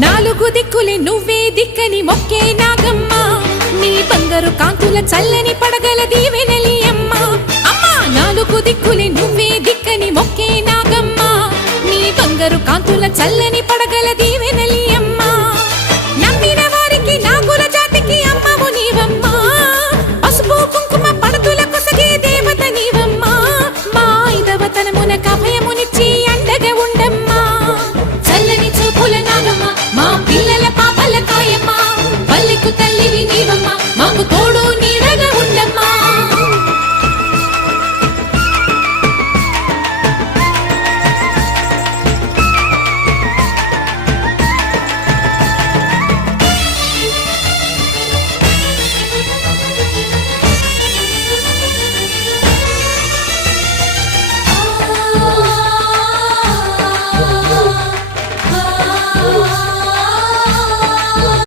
నాలుగు దిక్కులే నువ్వే దిక్కని మొక్కే నాగమ్మ నీ బంగారు కాంతుల చల్లని పడగల దీవెనలి అమ్మ అమ్మా నాలుగు దిక్కులే నువ్వే దిక్కని మొక్కే నాగమ్మ నీ బంగారు కాంతుల చల్లని పడగల దీవెనలి అమ్మ నమ్మిన వారికి నాగుల జాతికి అమ్మవు నీవమ్మ పసుపు కుంకుమ పడతుల కొసగే దేవత నీవమ్మ మా ఐదవతనమునకు అభయమునిచ్చి అండగా ఉండమ్మా చల్లని చూపుల నాగమ్మ మా పిల్ల